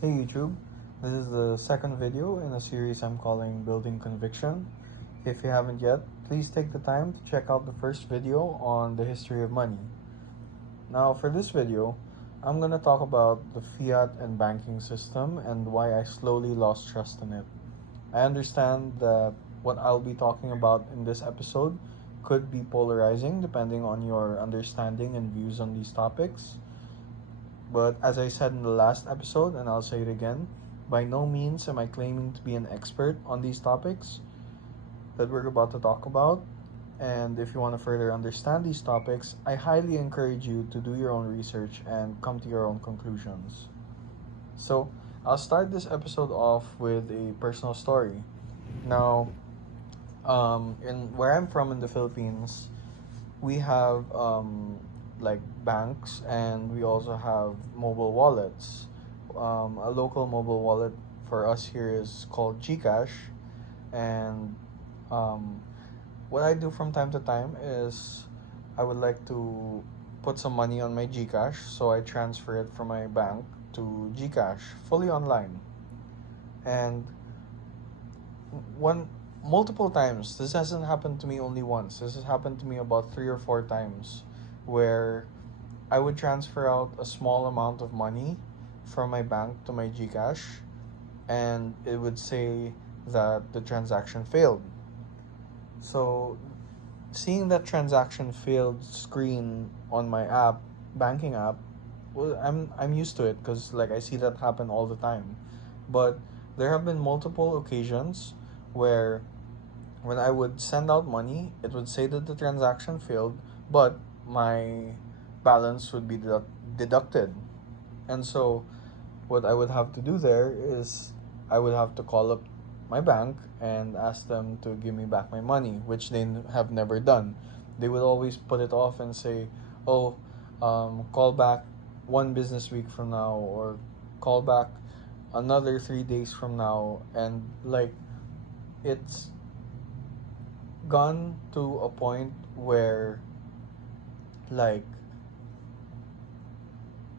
Hey YouTube, this is the second video in a series I'm calling Building Conviction. If you haven't yet, please take the time to check out the first video on the history of money. Now for this video, I'm going to talk about the fiat and banking system and why I slowly lost trust in it. I understand that what I'll be talking about in this episode could be polarizing depending on your understanding and views on these topics. But as I said in the last episode, and I'll say it again, by no means am I claiming to be an expert on these topics that we're about to talk about. And if you want to further understand these topics, I highly encourage you to do your own research and come to your own conclusions. So, I'll start this episode off with a personal story. Now, in where I'm from in the Philippines, we have like banks, and we also have mobile wallets. A local mobile wallet for us here is called Gcash, and um, what I do from time to time is I would like to put some money on my Gcash, so I transfer it from my bank to Gcash fully online. And one multiple times, this hasn't happened to me only once. This has happened to me about 3 or 4 times, where I would transfer out a small amount of money from my bank to my Gcash, and it would say that the transaction failed. So, seeing that transaction failed screen on my banking app, well, I'm used to it because like I see that happen all the time. But there have been multiple occasions where when I would send out money, it would say that the transaction failed, but my balance would be deducted. And so, what I would have to do there is I would have to call up my bank and ask them to give me back my money, which they have never done. They would always put it off and say, oh, call back 1 business week from now, or call back another 3 days from now. And like, it's gone to a point where like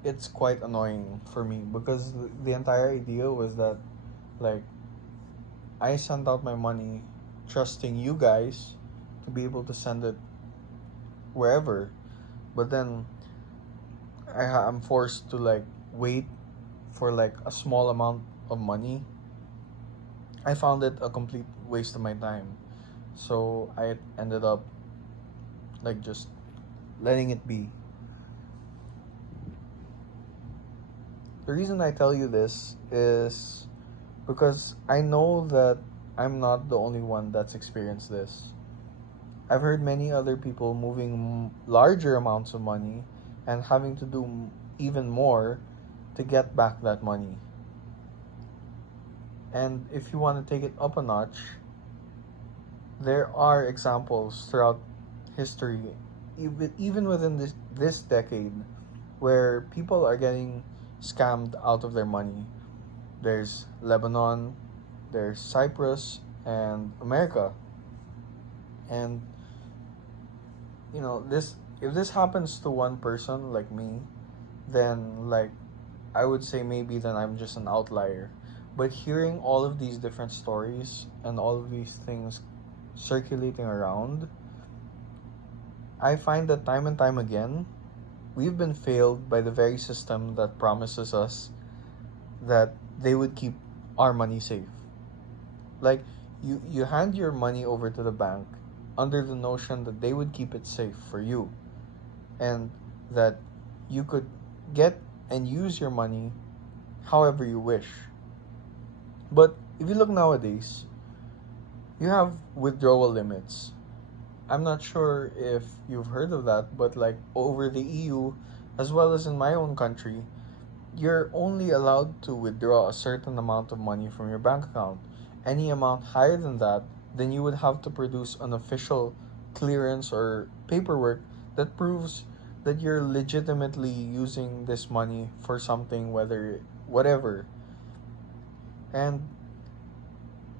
it's quite annoying for me, because the entire idea was that like I sent out my money trusting you guys to be able to send it wherever, but then I'm forced to like wait for like a small amount of money. I found it a complete waste of my time, so I ended up like just letting it be. The reason I tell you this is because I know that I'm not the only one that's experienced this. I've heard many other people moving larger amounts of money and having to do even more to get back that money. And if you want to take it up a notch, there are examples throughout history, even within this decade, where people are getting scammed out of their money. There's Lebanon, there's Cyprus, and America. And this, if this happens to one person like me, then like I would say maybe then I'm just an outlier. But hearing all of these different stories and all of these things circulating around, I find that time and time again, we've been failed by the very system that promises us that they would keep our money safe. Like, you hand your money over to the bank under the notion that they would keep it safe for you, and that you could get and use your money however you wish. But if you look nowadays, you have withdrawal limits. I'm not sure if you've heard of that, but like over the EU, as well as in my own country, you're only allowed to withdraw a certain amount of money from your bank account. Any amount higher than that, then you would have to produce an official clearance or paperwork that proves that you're legitimately using this money for something, whether whatever. And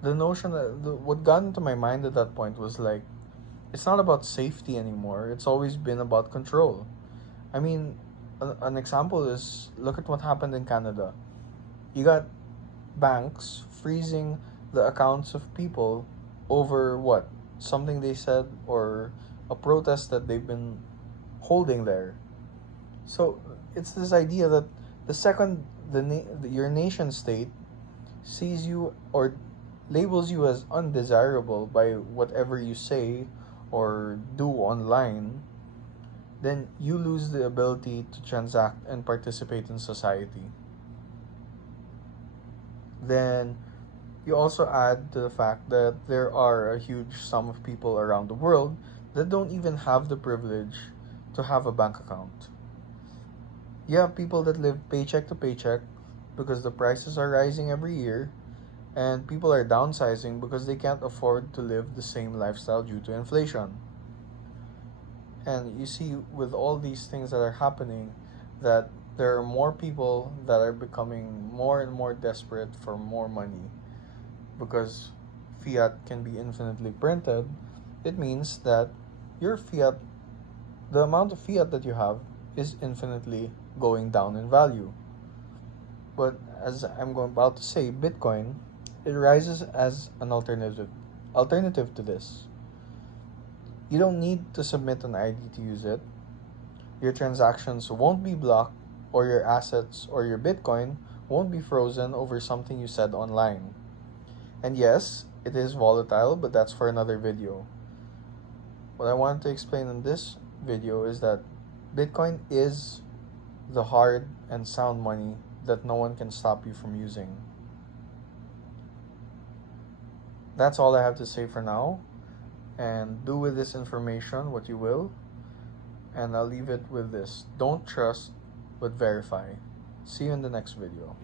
the notion that what got into my mind at that point was like, it's not about safety anymore. It's always been about control. I mean, an example is, look at what happened in Canada. You got banks freezing the accounts of people over what? Something they said or a protest that they've been holding there. So it's this idea that the second your nation state sees you or labels you as undesirable by whatever you say or do online, then you lose the ability to transact and participate in society. Then you also add to the fact that there are a huge sum of people around the world that don't even have the privilege to have a bank account. You have people that live paycheck to paycheck because the prices are rising every year, and people are downsizing because they can't afford to live the same lifestyle due to inflation. And you see, with all these things that are happening, that there are more people that are becoming more and more desperate for more money because fiat can be infinitely printed. It means that your fiat, the amount of fiat that you have, is infinitely going down in value. But as about to say, Bitcoin, it rises as an alternative to this. You don't need to submit an ID to use it. Your transactions won't be blocked, or your assets or your Bitcoin won't be frozen over something you said online. And yes, it is volatile, but that's for another video. What I wanted to explain in this video is that Bitcoin is the hard and sound money that no one can stop you from using. That's all I have to say for now. And do with this information what you will. And I'll leave it with this. Don't trust, but verify. See you in the next video.